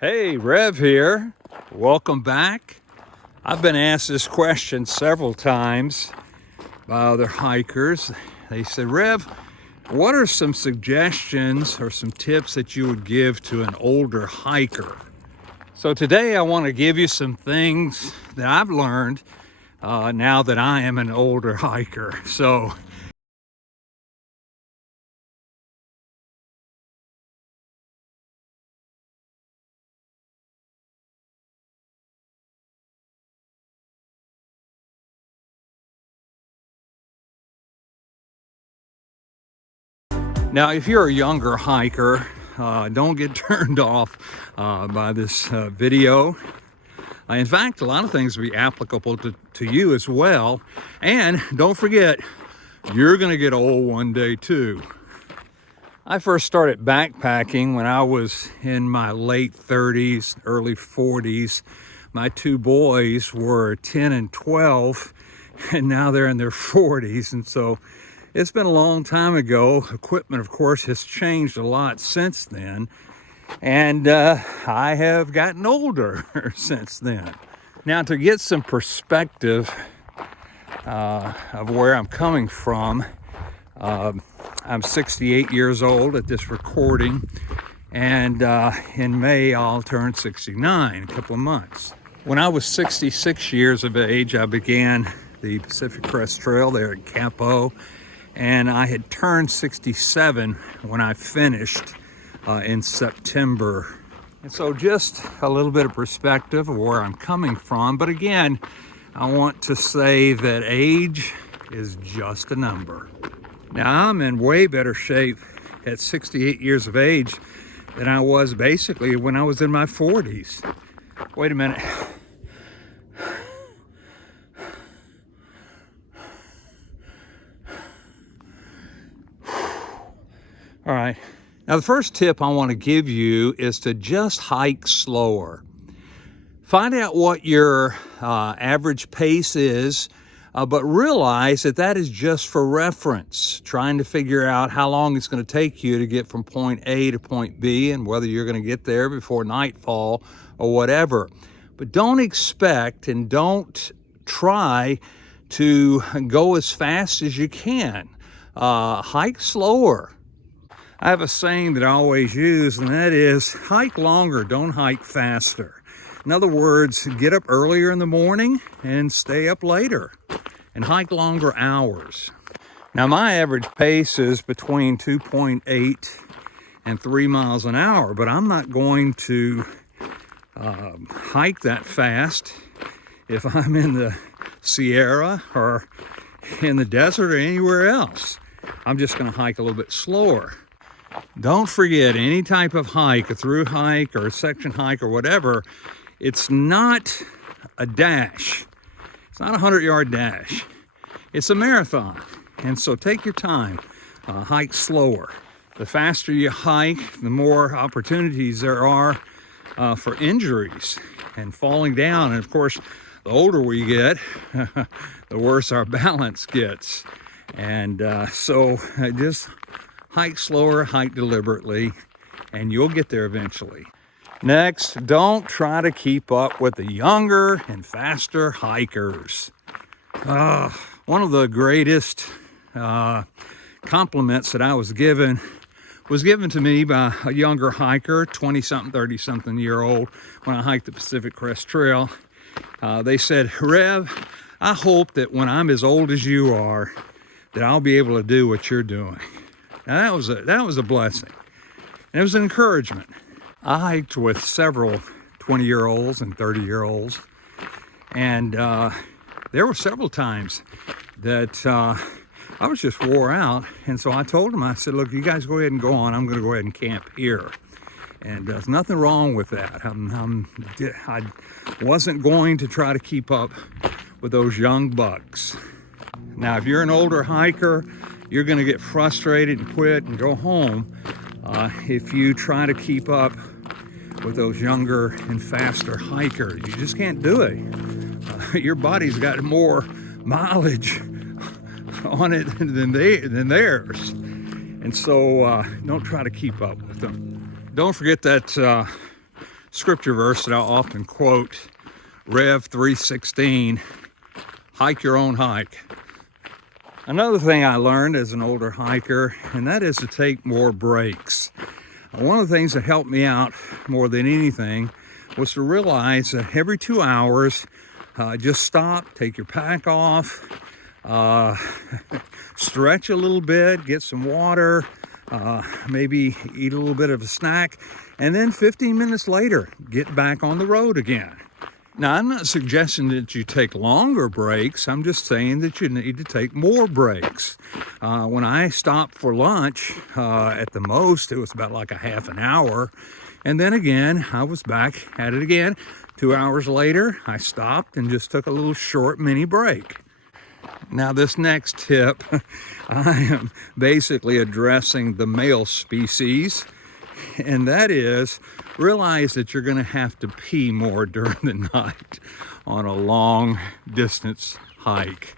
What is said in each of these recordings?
Hey, Rev here. Welcome back. I've been asked this question several times by other hikers. They said, Rev, what are some suggestions or some tips that you would give to an older hiker? So today I want to give you some things that I've learned now that I am an older hiker. So now, if you're a younger hiker, don't get turned off by this video. In fact, a lot of things will be applicable to you as well. And don't forget, you're going to get old one day too. I first started backpacking when I was in my late 30s, early 40s. My two boys were 10 and 12, and now they're in their 40s. And so it's been a long time ago. Equipment, of course, has changed a lot since then. And I have gotten older since then. Now, to get some perspective of where I'm coming from, I'm 68 years old at this recording. And in May, I'll turn 69, a couple of months. When I was 66 years of age, I began the Pacific Crest Trail there at Capo. And I had turned 67 when I finished in September. And so just a little bit of perspective of where I'm coming from. But again, I want to say that age is just a number. Now, I'm in way better shape at 68 years of age than I was basically when I was in my 40s. Wait a minute. All right. Now, the first tip I want to give you is to just hike slower. Find out what your average pace is, but realize that that is just for reference, trying to figure out how long it's going to take you to get from point A to point B and whether you're going to get there before nightfall or whatever. But don't expect and don't try to go as fast as you can. Hike slower. I have a saying that I always use, and that is, hike longer, don't hike faster. In other words, get up earlier in the morning and stay up later and hike longer hours. Now, my average pace is between 2.8 and 3 miles an hour, but I'm not going to hike that fast if I'm in the Sierra or in the desert or anywhere else. I'm just going to hike a little bit slower. Don't forget, any type of hike, a through hike or a section hike or whatever, it's not a dash. It's not a 100-yard dash. It's a marathon. And so take your time, hike slower. The faster you hike, the more opportunities there are for injuries and falling down. And of course, the older we get, the worse our balance gets. And so just hike slower, hike deliberately, and you'll get there eventually. Next, don't try to keep up with the younger and faster hikers. One of the greatest compliments that I was given to me by a younger hiker, 20-something, 30-something year old, when I hiked the Pacific Crest Trail. They said, Rev, I hope that when I'm as old as you are, that I'll be able to do what you're doing. Now, that was a blessing. And it was an encouragement. I hiked with several 20-year-olds and 30-year-olds. And there were several times that I was just wore out. And so I told them, I said, look, you guys go ahead and go on. I'm going to go ahead and camp here. And there's nothing wrong with that. I wasn't going to try to keep up with those young bucks. Now, if you're an older hiker, you're going to get frustrated and quit and go home if you try to keep up with those younger and faster hikers. You just can't do it. Your body's got more mileage on it than theirs. And so don't try to keep up with them. Don't forget that scripture verse that I often quote, Rev 3:16, hike your own hike. Another thing I learned as an older hiker, and that is to take more breaks. One of the things that helped me out more than anything was to realize that every 2 hours, just stop, take your pack off, stretch a little bit, get some water, maybe eat a little bit of a snack, and then 15 minutes later, get back on the road again. Now, I'm not suggesting that you take longer breaks. I'm just saying that you need to take more breaks. When I stopped for lunch, at the most, it was about like a half an hour. And then again, I was back at it again. 2 hours later, I stopped and just took a little short mini break. Now, this next tip, I am basically addressing the male species, and that is realize that you're going to have to pee more during the night on a long distance hike.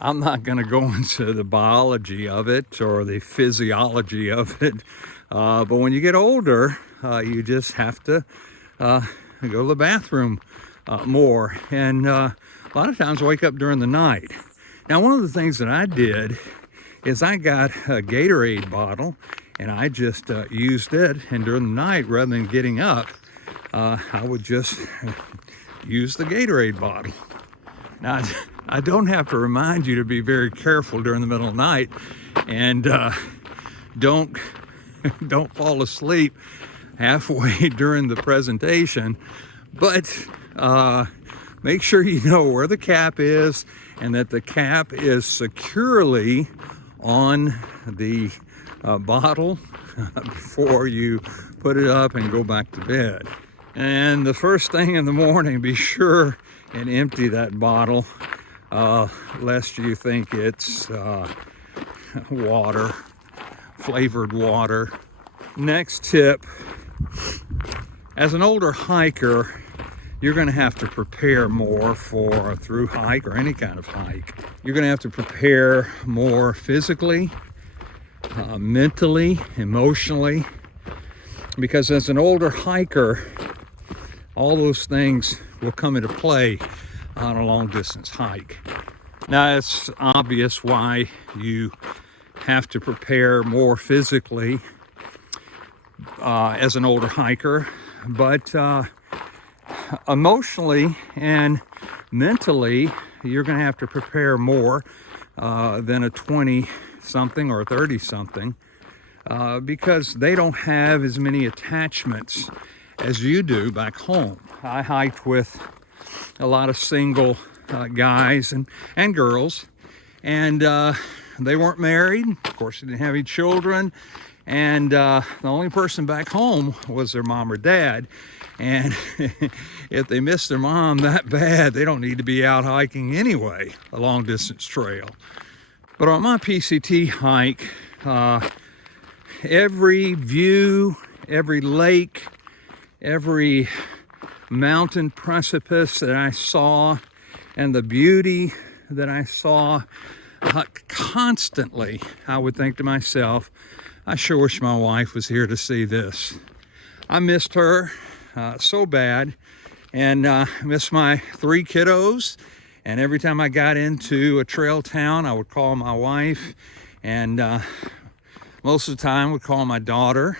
I'm not going to go into the biology of it or the physiology of it, but when you get older, you just have to go to the bathroom more, and a lot of times wake up during the night. Now, one of the things that I did is I got a Gatorade bottle and I just used it, and during the night, rather than getting up, I would just use the Gatorade bottle. Now, I don't have to remind you to be very careful during the middle of the night, and don't fall asleep halfway during the presentation, but make sure you know where the cap is and that the cap is securely on the bottle before you put it up and go back to bed. And the first thing in the morning, be sure and empty that bottle, lest you think it's water, flavored water. Next tip, as an older hiker, you're going to have to prepare more for a through hike or any kind of hike. You're going to have to prepare more physically, mentally, emotionally, because as an older hiker, all those things will come into play on a long distance hike. Now, it's obvious why you have to prepare more physically as an older hiker, but emotionally and mentally, you're going to have to prepare more than a 20-something or a 30-something because they don't have as many attachments as you do back home. I hiked with a lot of single guys and girls, and they weren't married. Of course, they didn't have any children, and the only person back home was their mom or dad. And if they miss their mom that bad, they don't need to be out hiking anyway, a long distance trail. But on my PCT hike, every view, every lake, every mountain precipice that I saw, and the beauty that I saw, constantly I would think to myself, I sure wish my wife was here to see this. I missed her so bad, and missed my 3 kiddos, and every time I got into a trail town, I would call my wife, and most of the time would call my daughter,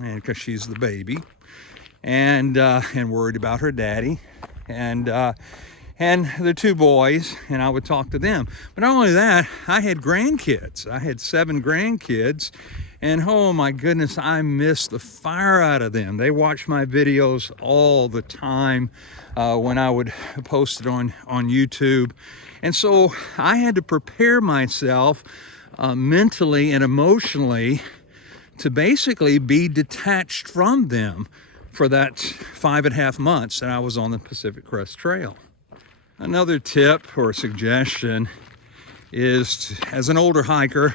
and because she's the baby, and worried about her daddy, and the 2 boys, and I would talk to them. But not only that, I had grandkids. I had 7 grandkids, and oh my goodness, I missed the fire out of them. They watched my videos all the time when I would post it on YouTube. And so I had to prepare myself mentally and emotionally to basically be detached from them for that 5.5 months that I was on the Pacific Crest Trail. Another tip or suggestion is, as an older hiker,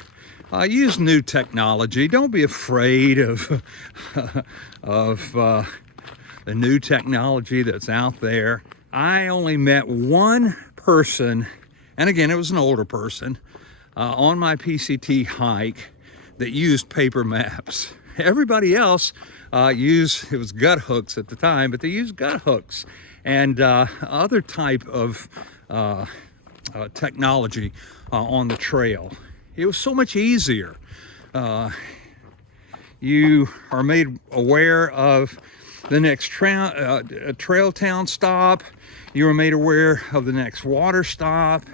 use new technology. Don't be afraid of the new technology that's out there. I only met one person, and again, it was an older person, on my PCT hike that used paper maps. Everybody else it was gut hooks at the time, but they used gut hooks and other type of technology on the trail. It was so much easier. You are made aware of the next trail town stop. You were made aware of the next water stop,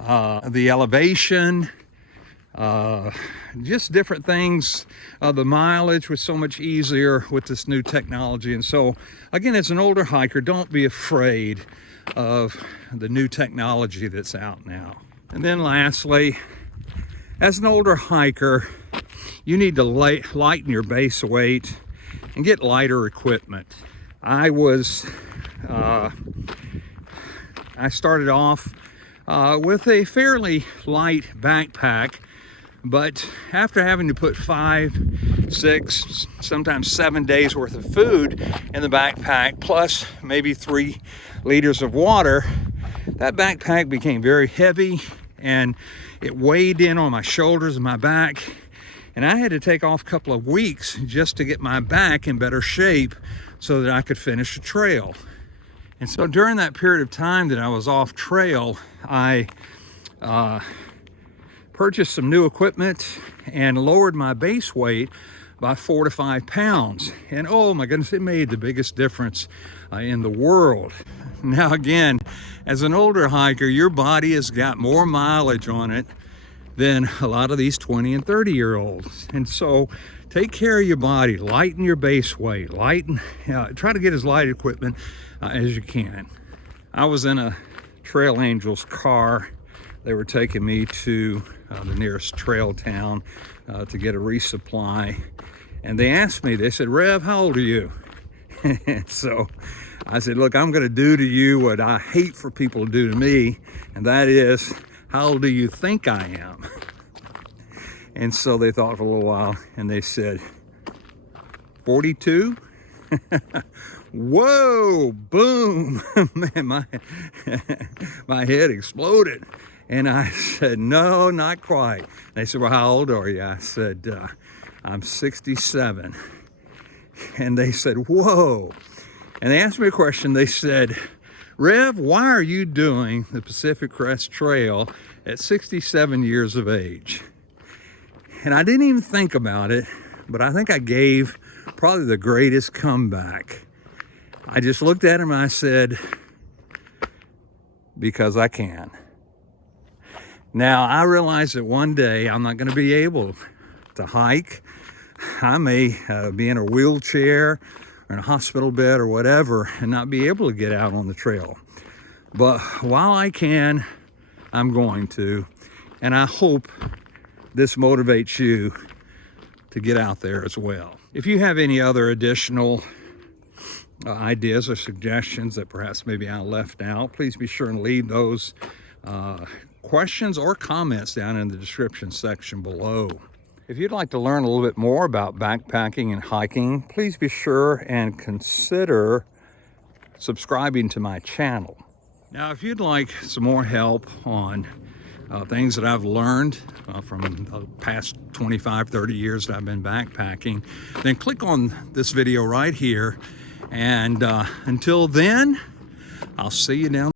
the elevation, just different things. The mileage was so much easier with this new technology. And so, again, as an older hiker, don't be afraid of the new technology that's out now. And then lastly, as an older hiker, you need to lighten your base weight and get lighter equipment. I started off with a fairly light backpack, but after having to put 5, 6, sometimes 7 days worth of food in the backpack, plus maybe 3 liters of water, that backpack became very heavy and it weighed in on my shoulders and my back. And I had to take off a couple of weeks just to get my back in better shape so that I could finish the trail. And so during that period of time that I was off trail, I purchased some new equipment and lowered my base weight by 4 to 5 pounds. And oh my goodness, it made the biggest difference in the world. Now again, as an older hiker, your body has got more mileage on it than a lot of these 20 and 30-year-olds. And so take care of your body, lighten your base weight, try to get as light equipment as you can. I was in a Trail Angels car. They were taking me to the nearest trail town to get a resupply. And they asked me, they said, "Rev, how old are you?" So I said, "Look, I'm gonna do to you what I hate for people to do to me, and that is, how old do you think I am?" And so they thought for a little while and they said, 42? Whoa, boom. Man, my head exploded. And I said, "No, not quite." They said, "Well, how old are you?" I said, "I'm 67. And they said, "Whoa." And they asked me a question. They said, "Rev, why are you doing the Pacific Crest Trail at 67 years of age?" And I didn't even think about it, but I think I gave probably the greatest comeback. I just looked at him and I said, "Because I can." Now, I realize that one day I'm not going to be able to hike. I may be in a wheelchair or in a hospital bed or whatever and not be able to get out on the trail. But while I can, I'm going to. And I hope this motivates you to get out there as well. If you have any other additional ideas or suggestions that perhaps maybe I left out, please be sure and leave those questions or comments down in the description section below. If you'd like to learn a little bit more about backpacking and hiking, please be sure and consider subscribing to my channel. Now, if you'd like some more help on things that I've learned from the past 25, 30 years that I've been backpacking, then click on this video right here. And until then, I'll see you down